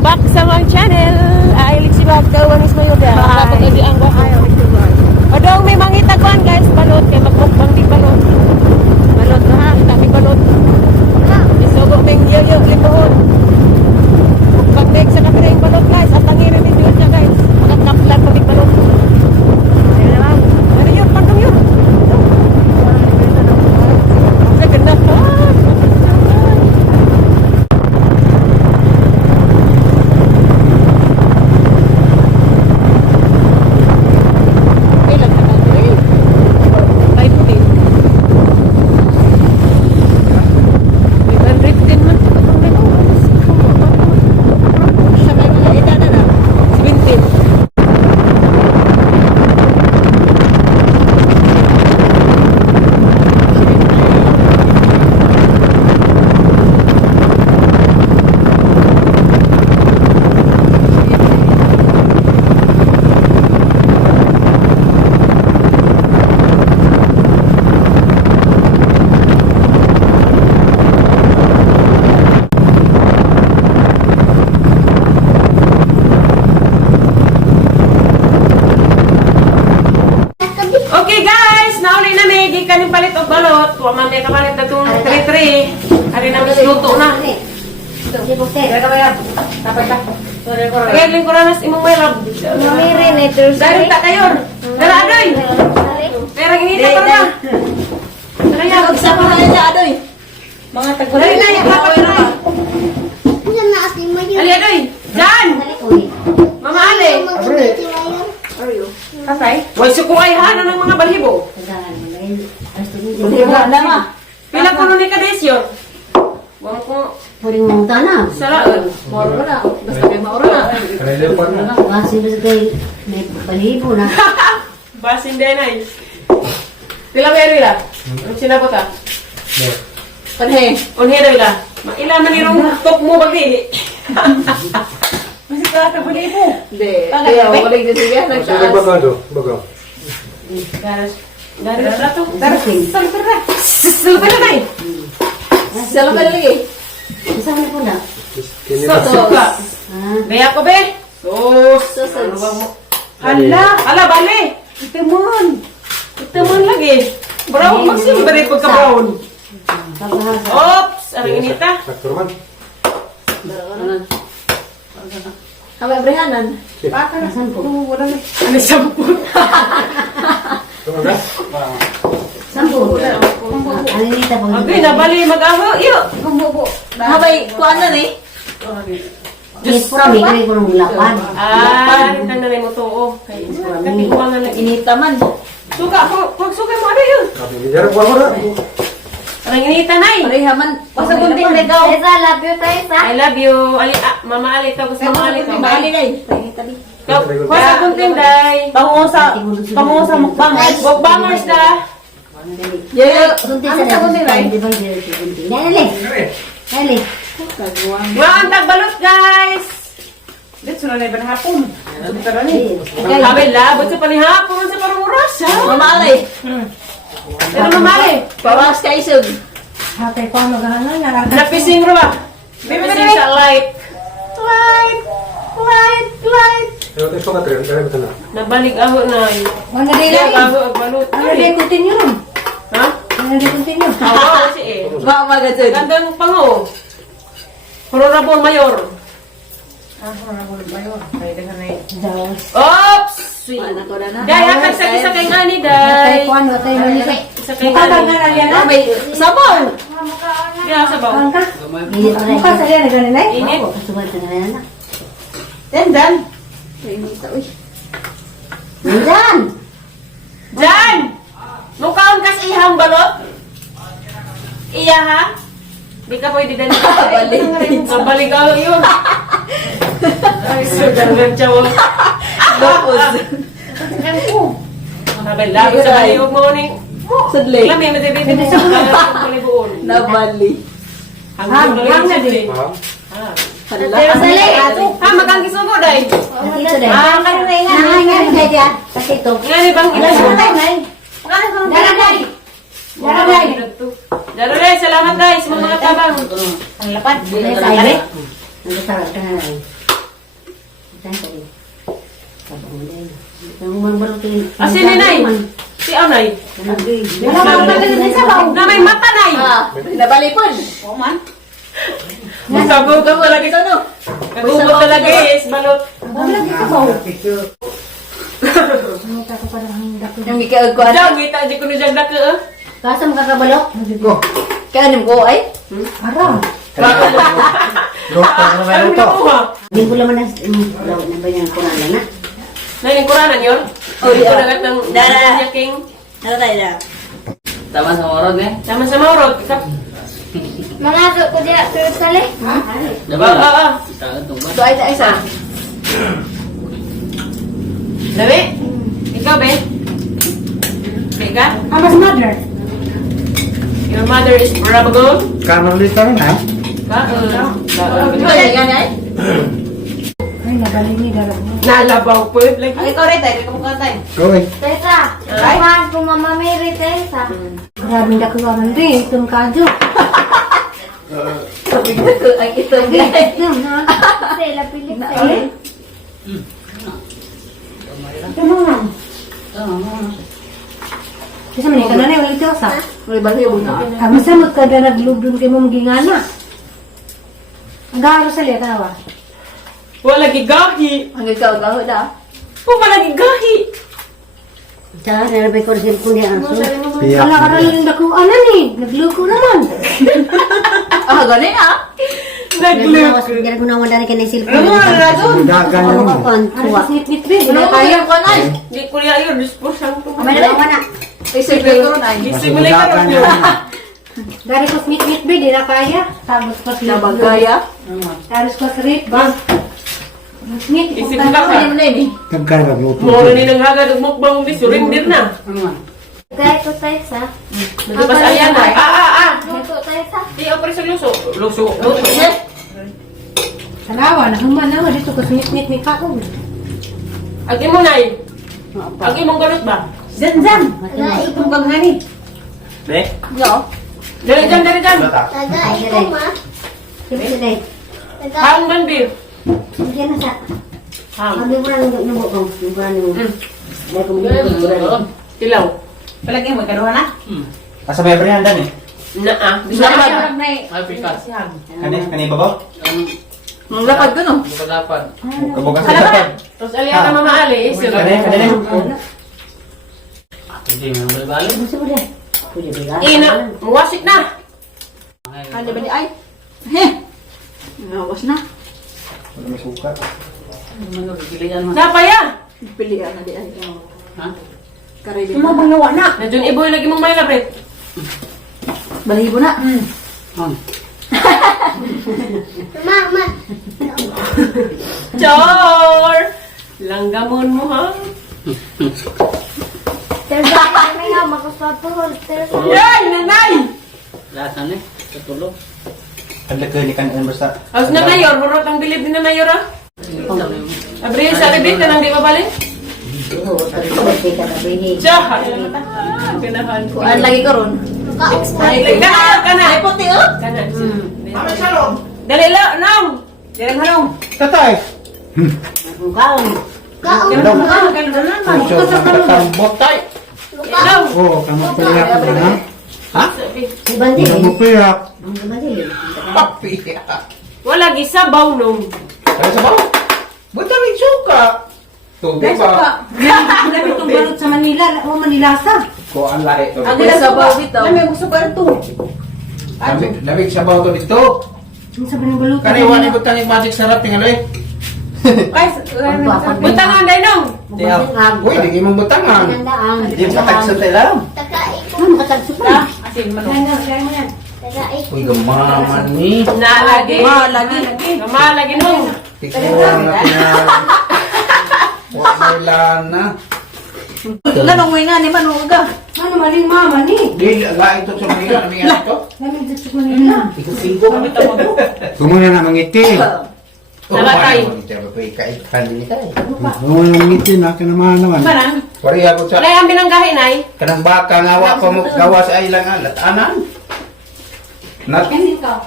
Welcome back sa mga channel. Ay, liksibag daw ang ismayo dia. Dapat adi ang gwa. Ay, liksibag. Odong may mangitagwan guys, balot kay magmukbang di balot. Balot na ha, kami balot. Isugo meng yoyo limuhon. Mukbang sa kamera yung balot guys, at tangirin ni Dios niya guys. Makakaplan pag balot. Ayan naman. Ano yun? Pantong yun. Sa ganda ka. Okay guys, nauli na may gikan palit og balot. Wa man may kapalit na tong 3-3. Ari na mas luto na. Kaya kaya dapat ta. Kaya lingkuranas imong may rab. Mamiri na ito. Dari tak kayor. Dara adoy. Pero ginita pa na. Kaya Sa mga na adoy. Mga tagulay. Dari na ya kapag na. Ali adoy. Jan. Mama Ali. Kasay? Why sukuray hana ng mga balhibo? Pila ko ni kadesyo? Wa mo ko Puring mong tanah. salaan. Moro na. Basta kay maoro na. Kasi basta kay may balibo na. Basin din ay. Pila meron ila? Ang sinabot ah? Panhe. Unhe daw ila. Maila man irong tok mo bagli. Masih ka ta balhibo. Hindi. Kaya wala din siya nagtaas. Bagaw. Garas. Garas rato. Garas. Salper na. Salper na. Salper lagi. Saan ko na? Suka. Baya ko be. Sus. Hala, ala bale. Itemon. Itemon lagi. Brown maksim bari pagka brown. Oops, arang inita. Saktor man. Kami brehanan. Saan ko? Ano samput? Sampo. Alinita pang. Okay, nabali mag-aho. Iyo. Habay, kuan na ni? Yes, pura may kaya ko nung lapan. Kang nanay mo to. Katikuan na Inita man. Suka, pag suka mo ano yun? Jarang ko na. Arang inita na eh. Parehaman. Basta kunting legaw. Esa, love you, Tessa. I love you. Ali, Mama Ali to. Gusto Mama Ali to. day. Basta kunting day. Pango sa mukbang. Mukbangers na. Yeah, ang tagunting day. Dali. Dali. Mga antag balot guys. Dito na iban hapon. Sabi labot sa panihapon sa parang oras. Mamali. Ano Mama Ali? Bawas ka isog. Hatay ko maghahanan na. Napising ro ba? Napising sa light. Light. Pero ito ka tren, kaya betul na. Nabalik aho na. Mana day Kaya lang. aho ang balot. Ano day continue ron? Ha? Ano day continue? Oo, kasi eh. Ba magatud. Ganda ng pango. Honorable Mayor. Honorable Mayor. Pwede ka na yun. Oops! Sweet. Ano ko na? Day, hatag sa isa kay ngani, Hatay day. ko ano, hatay malika. Isa kay Mukha ngani. ka na yan na? May sabaw. Kaya sabaw. Ang ka? Init na Mukha sa yan na ganin ay? Init. Kasubad ka na yan. Dan. Init uy. Nandiyan. Jan! Mukhaon kas ihang balot? Iya ha? Di ka pwede dali. Nabalik ako yun. Ay, sudan ng tiyawang. Sabi, labi sa baliyog mo ni. Sadli. Alam mo, matibigin mo. Palibuon. Nabali. Hanggang na din. Paham? Hala. Sali. Ha, magkang kisugo, day. Dito din. Kanina nga. Nangangan ka dyan. Kasi ito. Nga ni bang Ilan ito? sa tayo na eh? Daragay. Daragay. Daragay, salamat guys, mga tabang. Ang lapad. May sayo. Nagkasarap ka na lang. Saan ka rin? Sabang din. Ang mabalutin. Asin ni Nay. Si Anay. Na may mata, Nay. Nabalipon. Oo man. Nasagot ko lagi ito, no? Nagugot talaga is balot. Lagi ka ba? Ang ko parang handak. Yung gikaag ko. Diyan, kita, di ko na dyan dake, ah. Kasa makakabalok? Go. Kanin ko ay. Ara. Doktor na meron to. Hindi ko naman na ba yung kurala na? Nay, yung kuranan yun? Oh, Ito yeah. nagat ng Dara. King. Naratay na. Tama sa orod eh. Sama sa Maurot. Mga ko dia turut kali. Diba? Saan itong ba? So ay sa isa. Dami? Ikaw, be? Beka? Amas mother. Your mother is Brabagol? Carmelita rin ha? Ito yan ay. Ay, nabalik ni darab mo. Nalabaw po. Like, Ay ikaw rin tayo. Ikaw mukha tayo. Go eh. Teta, Ay. kawan ko mama Mary Teta. Grabe na kuha man rin. Itong kadyo. Sabi ko ay ito guys. Sila pilit Ay. eh. Ito naman. Kasi man ka na rin. Wala ito sa. May balo yung na. Ang masamot ka na naglubdun kay mo magingana. Ang garo sa liya, tawa. wala gigahi. Hanggang ikaw ikaw da. Wala gigahi. Tsaka, nalabay ko na cellphone niya. Piyak. Wala ka rin yung nakuha ni. Nagluko naman. Ah, ganun ah. Nagluko. Hindi ko naman dali ka na yung cellphone. Ano mo na doon? Dagan Ano yun. ka pa? Ano ka snit-nit ba? Ano ko kaya ko na? Di ko liya yun. Dispose ang ito. Amay na na. Ay sige ko ron ay. Simulay ka Dagan rin yun. yun. Dari ko snit-nit ba? Di na kaya. Tapos ko Nabagaya. Tapos ko srit ba? Snit. Isip Isip ka ka. pa. Ano na ini? Nagkarag mo. Moro ni nang hagad ang mukbang di surrender na. Kaya ko Teta. Nagpas ayan na. Ito Teta. Di ako rin sa luso. Luso. Luso. Salawa, nahuman na. Dito ko snit-nit ni Kako. Agi mo, Nay. Agi mong galot ba? Zan-zan. Taga Itong ganghani. Be? No. Dari dyan, dari dyan. Taga iko ma. Siyempre, Taga Hang man, Bir. hindi na sa. Hang. Sabi mo na nung bukong. Yung ba nung... Dahil ko Doon. Ilaw. Palagi mo karuha na. Asa may Briandan eh? Naa. Bisa pa na Ay, pikas. Si Hang. Kani babaw? Ang lapad ko no. Kapag-lapad. Kabukas Hala sa ba? dapan. Tapos aliya ka mamaali. Kani. Hindi mo balik. Gusto mo din. Pwede ba? Ina. Muwasik na. Ano ba ni ay? He. Nawas na. Wala may sukat. Sapa ya. Pilihan na di ay. Ha? Kare di. Ano bang nawa na? Nadun iboy lagi mong may lapit. Balibo na. mama. Chor! Langgamon mo, ha? Taga kami nga makusapuhol. Taga. Yay! Nanay! Lasan eh. Katulog. Ang lagay kan basta. How's na mayor? Burot ang bilib ni na mayor, ha? Abril sa libit ka nang di mabalik? Pwede ka na bini. Tsaha! Ganahan ko. Kuan lagi ko ron. Ganahan ka na! Ay puti oh. Ganahan. Mama Shalom! Dali lang! Nang! Dirang halong! Tatay. Kung kaon. Kaon. Puso na katambot tay. Ilaw! Oo, kamo piyak na na. Ha? Si Bandi. Kamo piyak. Ang Bandi. Papiyak. Wala gisabaw nung. Kaya sa bawo? Buta may suka. Tubig ba? Labi itong balot sa Manila. O Manilasa. Ko ang lahi to. Ang sa bawo bitaw. May gusto pa rin ito. Lamig sa bawo to dito. Ang sabi ng balot. Kanay wala ko tanging magic sarap tingalo eh. Punta nga anday nung! Uy, di mo butangan. Hindi mo katagsa tayo lang. Taga iko. Ano makatagso pa? Asin manong. Kaya mo yan. Taga iko. Uy, gamaman ni. Nalagi. Malagi. Malagi nung. Tikuan na pinag. Wala na. Lanong nga ni manuga. Ano maling mama ni? Di, lain to sa mga ano yan ito? Lamig dito sa Manila. Gumuna na mangiti. Nalatay. Kaikan ni kay. Gumuna na mangiti na kinamahan naman. Parang. Wari ako sa Nay, ang binanggahin ay. kanang baka ngawa pa mo gawa sa ilang latanan. Nat. Kasi ikaw.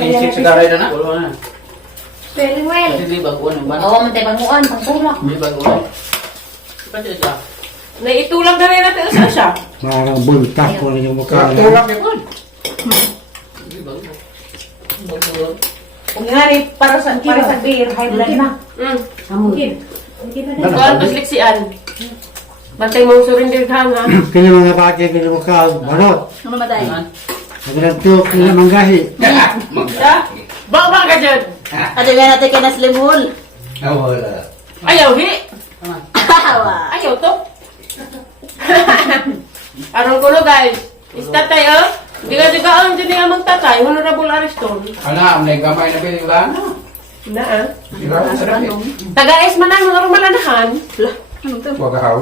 Isip sa garay na na. Wala na. Very well. Kasi di baguan ang bana. Oo, mantay panguan, pangtulak. Di baguan. Kasi siya. Naitulang na rin natin sa siya. Parang bultak ko na yung mukha. Tulak niya po. Di baguan. Baguan. Kung nga rin, para sa beer, high blood na. Amoy. Kuhaan pa sliksian. Bantay mong surrender ka ha. Kaya mga bakit yung mukha, barot. Mamatay. Sabi ng tuyok nila manggahi. Ya? Baka ka dyan. Ate nga natin kay Naslimul. Wala. Ayaw, hi. Tawa. Ayaw to. Arong kulo guys. Istatay Hindi ka digaan dyan nga magtatay. Honorable Ariston. Ana, may gamay na pinila na. Na Diba? Sarap eh. Taga-es man ang normal anahan. Anong to? Huwag kahaw.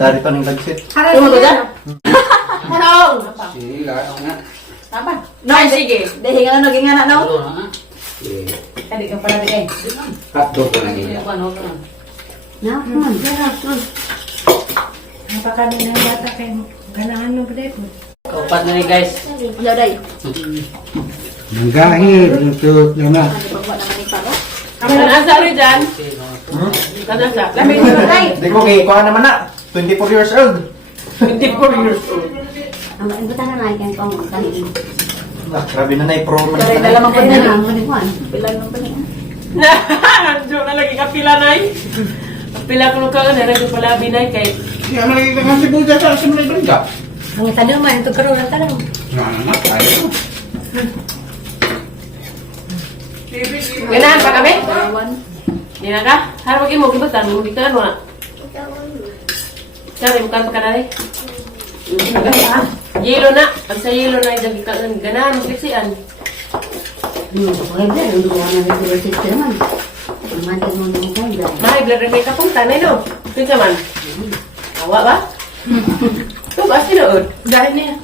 Dari pa ng nagsit. Ano mo dyan? Harong! Sila, ako nga. Tama. Ay, sige. Dahil nga na naging anak no? Tulo na nga. Hindi ka pala bigay. Hotdog ko na niya. Ano ka na? Nakon. Napakami na yata kayo. Ganahan mo ba ko? Kaupat na ni guys. Wala day. Manggahi, yung tuyok nyo na. Ano pagwa naman ni Paro? Kanasa rin dyan. Kanasa. Lamig mo na tayo. Hindi ko kikuha naman na. 24 years old. 24 years old. Ang imbutan na naik ang pangkaliin. Grabe na na-pro man. Dahil na lamang pa Ay, niya. na ang manikuan. Pila naman pa niya. Diyo na lagi kapila na Kapila ko ka na rin pala binay kay. Siya malagay ka nga si Buda sa simulay banda. Ang tanong ito karoon ng tanong. Ano, tayo. Ganahan pa kami? Hindi na ka? Harap mo, kibutan mo. Hindi ka ano na. Sabi, bukan pa ka na rin. Yelo na. Ang sa yelo na, ganahan, magliksian. Okay, ba? Ang duwa na rin yung sito naman. Ang mantin mo ng mukha. Mahay, blood rin may kapunta na no? Pinsa man? Awa ba? Ito ba, sinood? Dahil niya.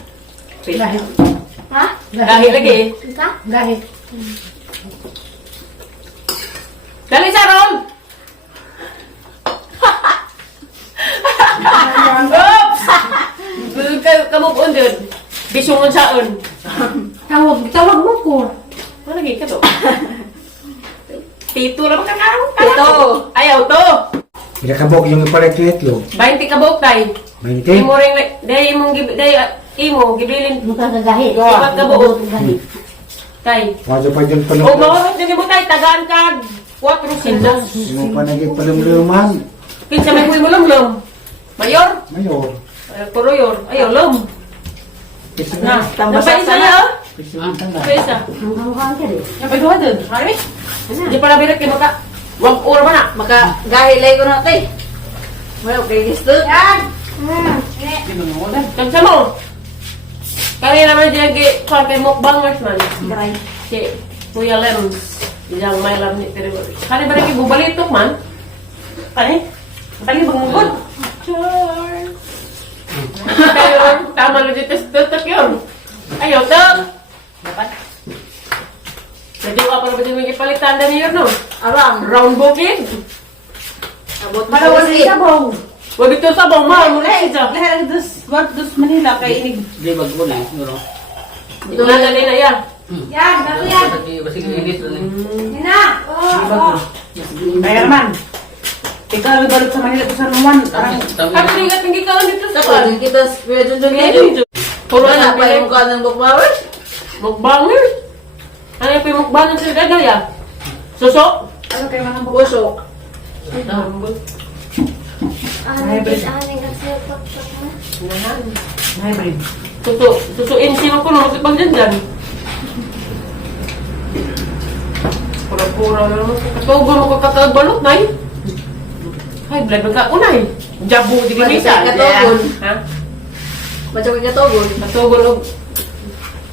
Dahil. Ha? Dahil lagi. Ika? Dahil. Dali sa roll! Oops! Kamove on dun. Bisungon saon. Tawag mo ko. Ano lagi ka to? Tito lang ka karang. Tito. Ayaw to. Pinakabog yung ipalit yung itlog. 20 ka bok tay. 20. Imo ring dahil imo gibilin Mukha kagahi. Ipat ka buo. tay. Wado pa dyan pa O mawag din mo tay tagaan ka 4 sindas. Yung pa naging palumluman. Kinsa may kuy mo lumlum. Mayor, Mayor. Poroyor, ayaw lum. Na, napaisa na oh. Napaisa. Ang kamukhaan ka rin. Napaduha dun. Marami. Di pa nabirak kayo maka. Wag ura man na. Maka gahilay ko na tay. Well, okay, gusto. Yan! Kansa mo. Kaya naman dyan kaya kay mukbangers man. Karay. Si Kuya Lems. Yang may lam ni Terebo. Kaya ba rin bubalitok man? Kaya? Kaya bang mugod? Char. Kaya tama lang dito sa tutok yun. Ayaw to. Dapat. Jadi apa na ba din may palitan na niyo no? Arang. Round booking. Abot mo Para wala kasi. sa bong. Wag ito sa bong ma, mo na siya. Lahir dos, what dos Manila kay inig. Di baguan eh. Siguro. Ito na dali na yan. Yan! Bago yan! Basi init lang eh. Yan na! Oo! Kaya naman. Ikaw balot sa Manila ko sa Numan. Ako rin nga tinggi ka dito sa Dapat din kita kuya Junjun Medyo. Puro Wala na pa yung mukha ng bukmawers. mukbanger. Ano yung mukbanger sa gagaya? Suso? Ano kayo mga bukosok? Aning kasi pagpag na. Hybrid. Susuin siya ko nung pag dyan. Pura-pura na naman. Katubo mo ko kakabalot na eh. Ay, blood magkakunay. Jabu, di ka misa. Katugon. Ha? Baca ko katugon. Katubo og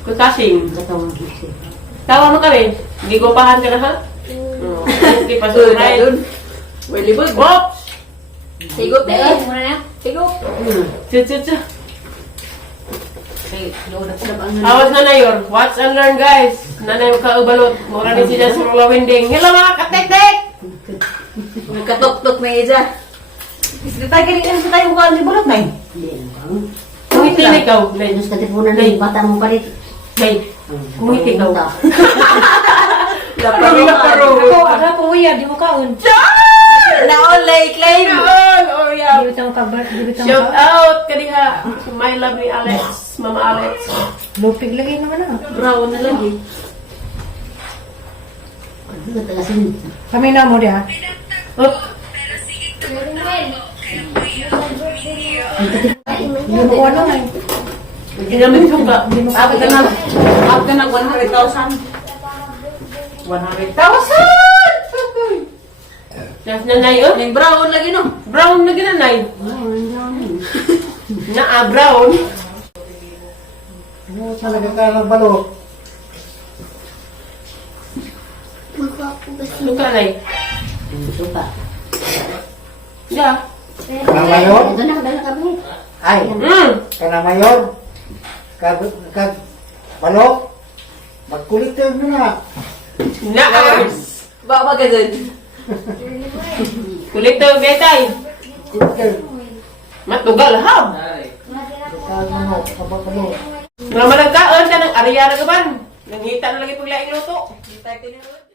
kutasing. Katawang kisi. Tawa mo kami. Gigupahan ka na ha? Okay, Uy, pasok na dun. Willy Boy. Oops! Sigot na Dahil eh. muna na. Sigot. Chu. Awas na yor. Watch and learn guys. Nanay mo kaubalot. Mura ni siya sa mga winding. Hello mga katek-tek! Nagkatok-tok may isa. Sige tayo kanina sa tayo mukha ni bulot na eh. Hindi na kang. Kumiti na ikaw. Nay. Tapos katipunan na yung bata mo pa rin. Nay. Kumiti ikaw. Laparong. Ako, ada po iya, di mo kaon. Naon lay claim. Naon, oh yeah. Di mo kabar, di mo Shout out kadiha. My love ni Alex, Mama Alex. Lupig lagi naman ah. Brown na lagi. Ito tagasin. Kami na mo dia. Oh, Di mo ko ano eh. hindi namin suka. Abot ka na 100,000. 100,000! Nas nanay, oh. Yung brown lagi no. Brown na ginanay. Brown. Ano talaga ka ng balot? Suka nay. Suka. Yeah. Kana mayor? Ito na, dala kami. Ay, kana mayor? Kag balot? Magkulit tayo na. Naas! Bawa ka dyan. Kulit daw, betay. Kulit tayo. Matugal, ha? Kag ano, kabalot. Mga malagkaan ka ng area na gaban. Nangita na lagi paglaing luto. Hindi tayo tinunod.